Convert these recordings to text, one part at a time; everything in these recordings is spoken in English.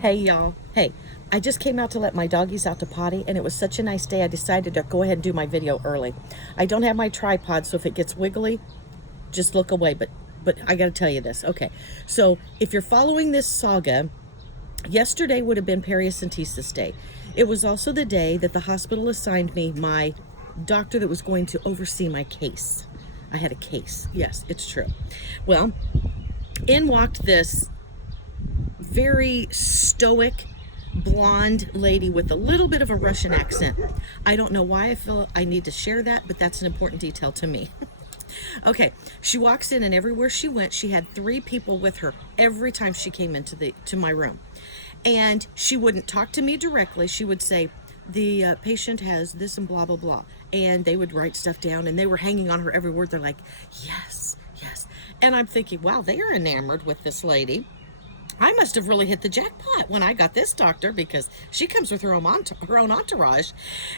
Hey y'all. Hey, I just came out to let my doggies out to potty and it was such a nice day I decided to go ahead and do my video early. I don't have my tripod, so if it gets wiggly, just look away, but I got to tell you this. Okay. So, if you're following this saga, yesterday would have been pericentesis day. It was also the day that the hospital assigned me my doctor that was going to oversee my case. I had a case. Yes, it's true. Well, in walked this very stoic blonde lady with a little bit of a Russian accent. I don't know why I feel I need to share that, but that's an important detail to me. Okay, she walks in and everywhere she went, she had three people with her every time she came into to my room. And she wouldn't talk to me directly. She would say, the patient has this and blah, blah, blah. And they would write stuff down and they were hanging on her every word. They're like, yes, yes. And I'm thinking, wow, they are enamored with this lady. I must have really hit the jackpot when I got this doctor because she comes with her own entourage.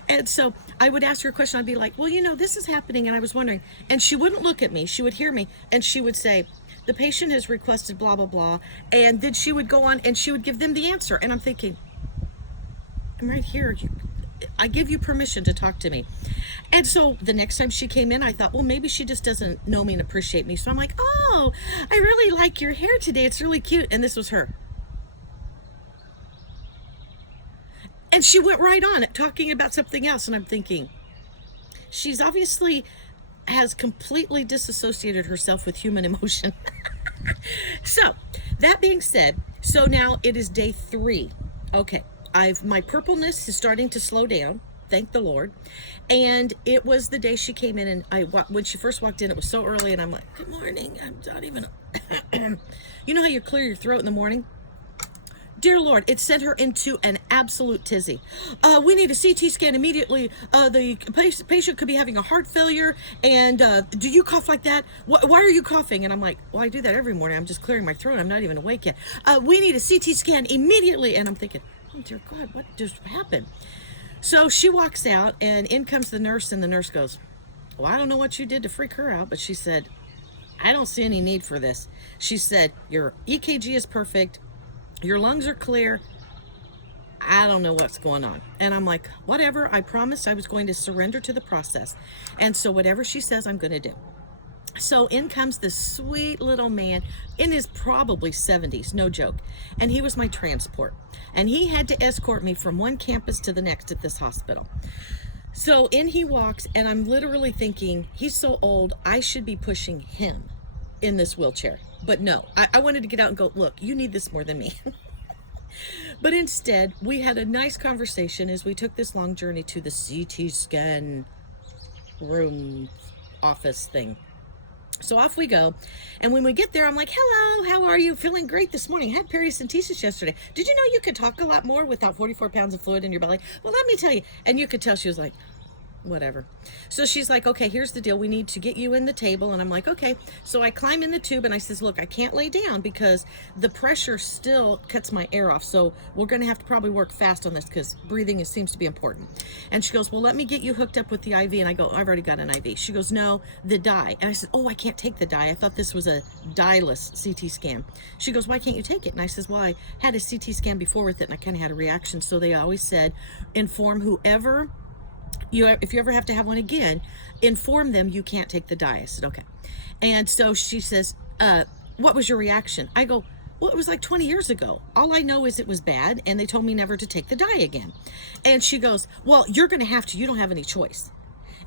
And so I would ask her a question. I'd be like, well, this is happening. And I was wondering. And she wouldn't look at me. She would hear me. And she would say, the patient has requested blah, blah, blah. And then she would go on and she would give them the answer. And I'm thinking, I'm right here. I give you permission to talk to me. And so the next time she came in, I thought, well, maybe she just doesn't know me and appreciate me. So I'm like, oh, I really like your hair today. It's really cute. And this was her. And she went right on talking about something else. And I'm thinking, she's obviously has completely disassociated herself with human emotion. So that being said, so now it is day 3. Okay. My purpleness is starting to slow down, thank the Lord. And it was the day she came in, and when she first walked in, it was so early, and I'm like, good morning. I'm not even you know how you clear your throat in the morning? Dear Lord, it sent her into an absolute tizzy. We need a CT scan immediately. The patient could be having a heart failure. And do you cough like that? Why are you coughing? And I'm like, well, I do that every morning. I'm just clearing my throat. I'm not even awake yet. We need a CT scan immediately. And I'm thinking, oh, dear God, what just happened? So she walks out, and in comes the nurse, and the nurse goes, well, I don't know what you did to freak her out, but she said, I don't see any need for this. She said, your EKG is perfect. Your lungs are clear. I don't know what's going on. And I'm like, whatever. I promised I was going to surrender to the process. And so whatever she says, I'm going to do. So in comes this sweet little man in his probably 70s, no joke. And he was my transport. And he had to escort me from one campus to the next at this hospital. So in he walks, and I'm literally thinking, he's so old, I should be pushing him in this wheelchair. But no, I wanted to get out and go, look, you need this more than me. But instead, we had a nice conversation as we took this long journey to the CT scan room office thing. So off we go. And when we get there, I'm like, hello, how are you? Feeling great this morning. I had pericentesis yesterday. Did you know you could talk a lot more without 44 pounds of fluid in your belly? Well, let me tell you. And you could tell she was like, whatever. So she's like, okay, here's the deal. We need to get you in the table. And I'm like, okay. So I climb in the tube and I says, look, I can't lay down because the pressure still cuts my air off. So we're going to have to probably work fast on this because breathing seems to be important. And she goes, well, let me get you hooked up with the IV. And I go, I've already got an IV. She goes, no, the dye. And I said, oh, I can't take the dye. I thought this was a dye-less CT scan. She goes, why can't you take it? And I says, well, I had a CT scan before with it and I kind of had a reaction. So they always said, inform whoever if you ever have to have one again, inform them you can't take the dye. I said, okay. And so she says, what was your reaction? I go, well, it was like 20 years ago. All I know is it was bad, and they told me never to take the dye again. And she goes, well, you're going to have to. You don't have any choice.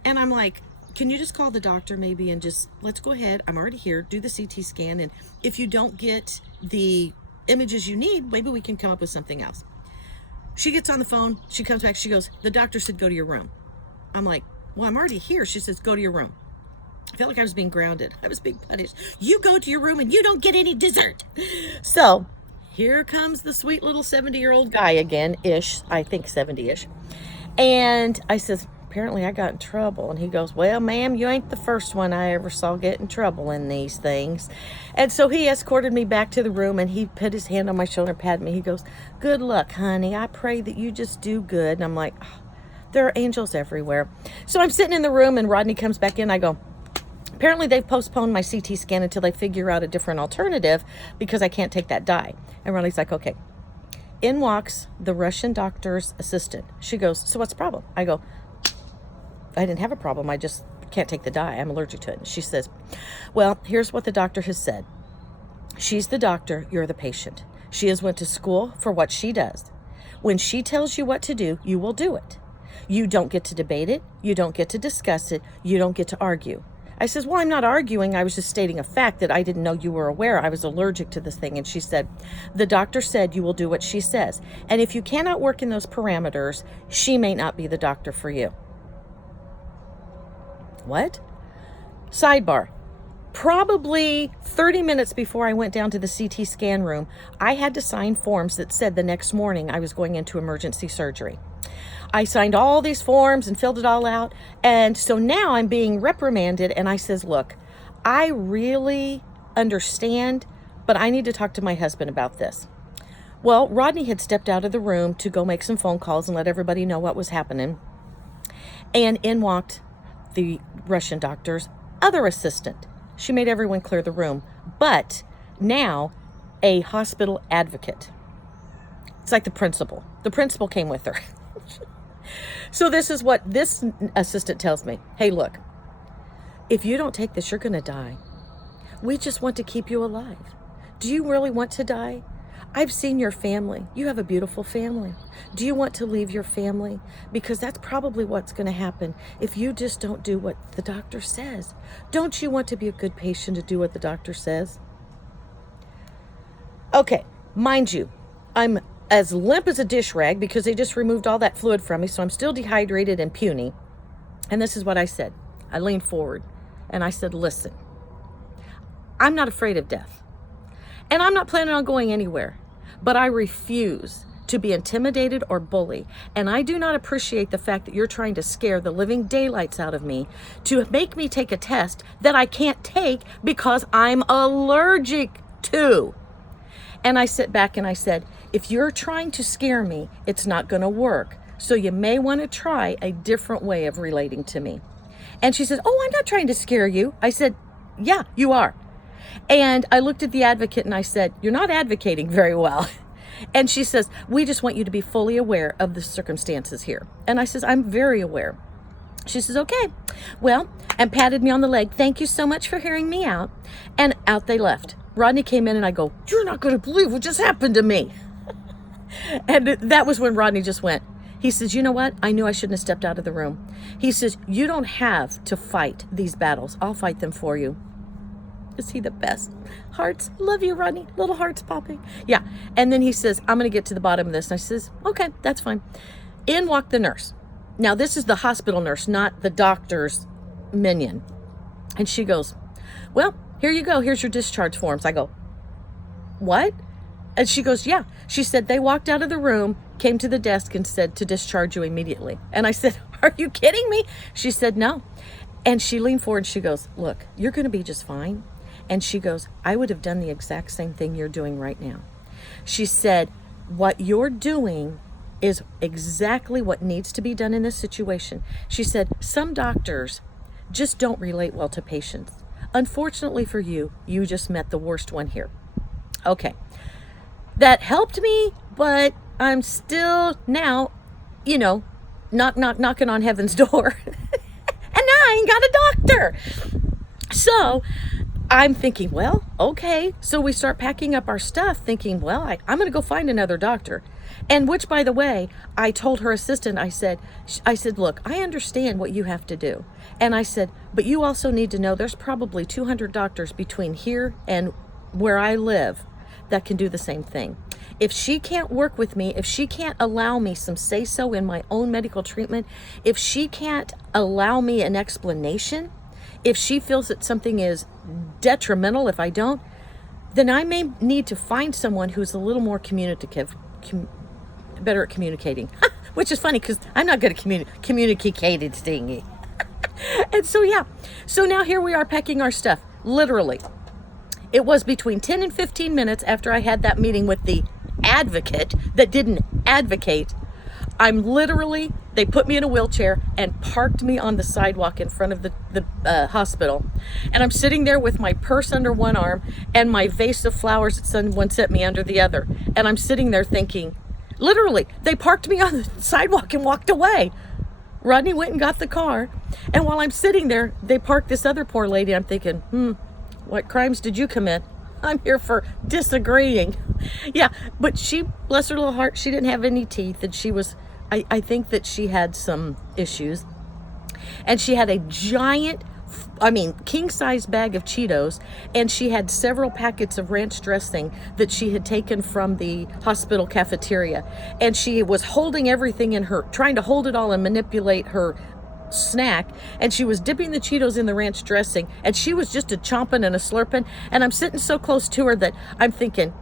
And I'm like, can you just call the doctor maybe and just, let's go ahead. I'm already here. Do the CT scan. And if you don't get the images you need, maybe we can come up with something else. She gets on the phone. She comes back. She goes, the doctor said, go to your room. I'm like, well, I'm already here. She says, go to your room. I felt like I was being grounded. I was being punished. You go to your room and you don't get any dessert. So here comes the sweet little 70-year-old guy again, ish. I think 70-ish. And I says, apparently I got in trouble. And he goes, well, ma'am, you ain't the first one I ever saw get in trouble in these things. And so he escorted me back to the room and he put his hand on my shoulder and patted me. He goes, good luck, honey. I pray that you just do good. And I'm like, oh, there are angels everywhere. So I'm sitting in the room and Rodney comes back in. I go, apparently they've postponed my CT scan until they figure out a different alternative because I can't take that dye. And Rodney's like, okay, In walks the Russian doctor's assistant. She goes, so what's the problem? I go, I didn't have a problem. I just can't take the dye. I'm allergic to it. And she says, well, here's what the doctor has said. She's the doctor. You're the patient. She has went to school for what she does. When she tells you what to do, you will do it. You don't get to debate it. You don't get to discuss it. You don't get to argue. I says, well, I'm not arguing. I was just stating a fact that I didn't know you were aware. I was allergic to this thing. And she said, the doctor said you will do what she says. And if you cannot work in those parameters, she may not be the doctor for you. What? Sidebar. Probably 30 minutes before I went down to the CT scan room, I had to sign forms that said the next morning I was going into emergency surgery. I signed all these forms and filled it all out. And so now I'm being reprimanded. And I says, look, I really understand, but I need to talk to my husband about this. Well, Rodney had stepped out of the room to go make some phone calls and let everybody know what was happening. And in walked the Russian doctor's other assistant. She made everyone clear the room, but now a hospital advocate. It's like the principal. The principal came with her. So this is what this assistant tells me. Hey, look, if you don't take this, you're going to die. We just want to keep you alive. Do you really want to die? I've seen your family. You have a beautiful family. Do you want to leave your family? Because that's probably what's going to happen if you just don't do what the doctor says. Don't you want to be a good patient to do what the doctor says? Okay, mind you, I'm as limp as a dish rag because they just removed all that fluid from me, so I'm still dehydrated and puny. And this is what I said. I leaned forward and I said, listen, I'm not afraid of death. And I'm not planning on going anywhere, but I refuse to be intimidated or bullied. And I do not appreciate the fact that you're trying to scare the living daylights out of me to make me take a test that I can't take because I'm allergic to. And I sit back and I said, if you're trying to scare me, it's not going to work. So you may want to try a different way of relating to me. And she says, oh, I'm not trying to scare you. I said, yeah, you are. And I looked at the advocate and I said, you're not advocating very well. And she says, we just want you to be fully aware of the circumstances here. And I says, I'm very aware. She says, okay, well, and patted me on the leg. Thank you so much for hearing me out. And out they left. Rodney came in and I go, you're not going to believe what just happened to me. And that was when Rodney just went. He says, you know what? I knew I shouldn't have stepped out of the room. He says, you don't have to fight these battles. I'll fight them for you. Is he the best? Hearts, love you, Rodney. Little hearts popping. Yeah. And then he says, I'm going to get to the bottom of this. And I says, okay, that's fine. In walked the nurse. Now, this is the hospital nurse, not the doctor's minion. And she goes, well, here you go. Here's your discharge forms. I go, what? And she goes, yeah. She said, they walked out of the room, came to the desk and said to discharge you immediately. And I said, are you kidding me? She said, no. And she leaned forward and she goes, look, you're going to be just fine. And she goes, I would have done the exact same thing you're doing right now. She said, what you're doing is exactly what needs to be done in this situation. She said, some doctors just don't relate well to patients. Unfortunately for you, you just met the worst one here. Okay. That helped me, but I'm still now, knocking on heaven's door. And now I ain't got a doctor. So I'm thinking, well, okay. So we start packing up our stuff thinking, well, I'm going to go find another doctor. And which, by the way, I told her assistant, I said, look, I understand what you have to do. And I said, but you also need to know there's probably 200 doctors between here and where I live that can do the same thing. If she can't work with me, if she can't allow me some say-so in my own medical treatment, if she can't allow me an explanation, if she feels that something is detrimental if I don't, then I may need to find someone who's a little more communicative, better at communicating. Which is funny because I'm not good at communicating stingy. And so, yeah. So now here we are packing our stuff. Literally. It was between 10 and 15 minutes after I had that meeting with the advocate that didn't advocate. They put me in a wheelchair and parked me on the sidewalk in front of the hospital. And I'm sitting there with my purse under one arm and my vase of flowers that someone sent me under the other. And I'm sitting there thinking, Literally, they parked me on the sidewalk and walked away. Rodney went and got the car. And while I'm sitting there, they parked this other poor lady. I'm thinking, what crimes did you commit? I'm here for disagreeing. Yeah, but she, bless her little heart, she didn't have any teeth. And she was, I think that she had some issues. And she had a giant, king-size bag of Cheetos, and she had several packets of ranch dressing that she had taken from the hospital cafeteria. And she was holding everything in her, trying to hold it all and manipulate her snack, and she was dipping the Cheetos in the ranch dressing, and she was just a chomping and a slurping. And I'm sitting so close to her that I'm thinking,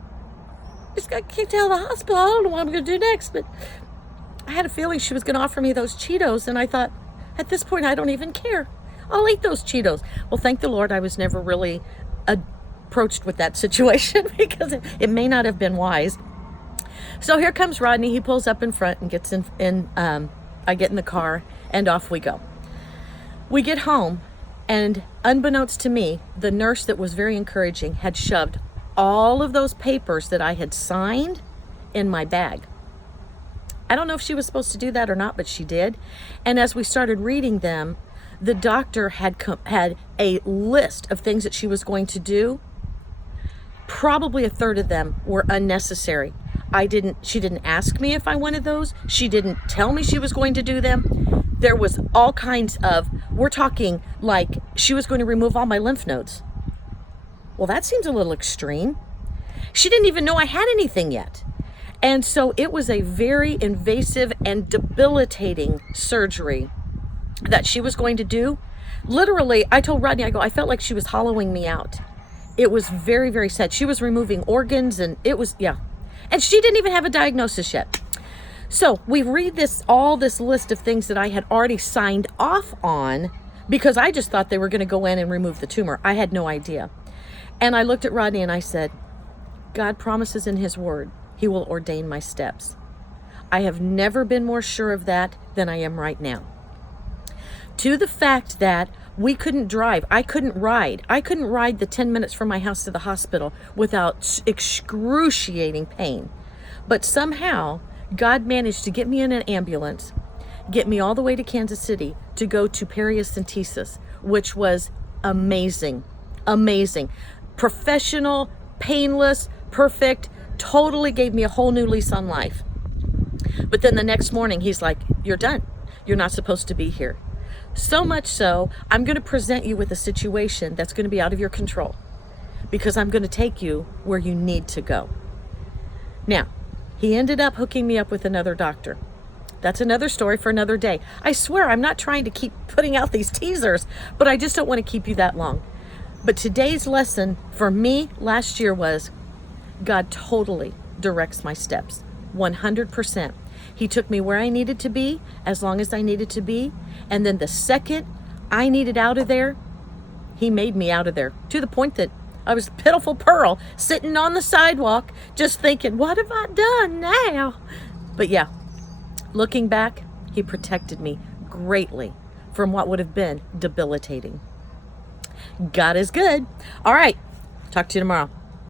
I just got kicked out of the hospital. I don't know what I'm going to do next. But I had a feeling she was going to offer me those Cheetos, and I thought, at this point, I don't even care. I'll eat those Cheetos. Well, thank the Lord, I was never really approached with that situation because it may not have been wise. So here comes Rodney. He pulls up in front and gets in. I get in the car, and off we go. We get home, and unbeknownst to me, the nurse that was very encouraging had shoved all of those papers that I had signed in my bag. I don't know if she was supposed to do that or not, but she did. And as we started reading them, the doctor had a list of things that she was going to do. Probably a third of them were unnecessary. She didn't ask me if I wanted those. She didn't tell me she was going to do them. There was all kinds of, we're talking like she was going to remove all my lymph nodes. Well, that seems a little extreme. She didn't even know I had anything yet. And so it was a very invasive and debilitating surgery that she was going to do. Literally, I told Rodney, I felt like she was hollowing me out. It was very, very sad. She was removing organs, and it was, yeah. And she didn't even have a diagnosis yet. So we read all this list of things that I had already signed off on because I just thought they were going to go in and remove the tumor. I had no idea. And I looked at Rodney and I said, God promises in his word, he will ordain my steps. I have never been more sure of that than I am right now. To the fact that we couldn't drive. I couldn't ride. I couldn't ride the 10 minutes from my house to the hospital without excruciating pain. But somehow, God managed to get me in an ambulance, get me all the way to Kansas City to go to periocentesis, which was amazing. Amazing. Professional, painless, perfect, totally gave me a whole new lease on life. But then the next morning, he's like, you're done. You're not supposed to be here. So much so, I'm going to present you with a situation that's going to be out of your control because I'm going to take you where you need to go. Now, he ended up hooking me up with another doctor. That's another story for another day. I swear, I'm not trying to keep putting out these teasers, but I just don't want to keep you that long. But today's lesson for me last year was God totally directs my steps, 100%. He took me where I needed to be, as long as I needed to be. And then the second I needed out of there, he made me out of there. To the point that I was a pitiful pearl sitting on the sidewalk, just thinking, what have I done now? But yeah, looking back, he protected me greatly from what would have been debilitating. God is good. All right, talk to you tomorrow.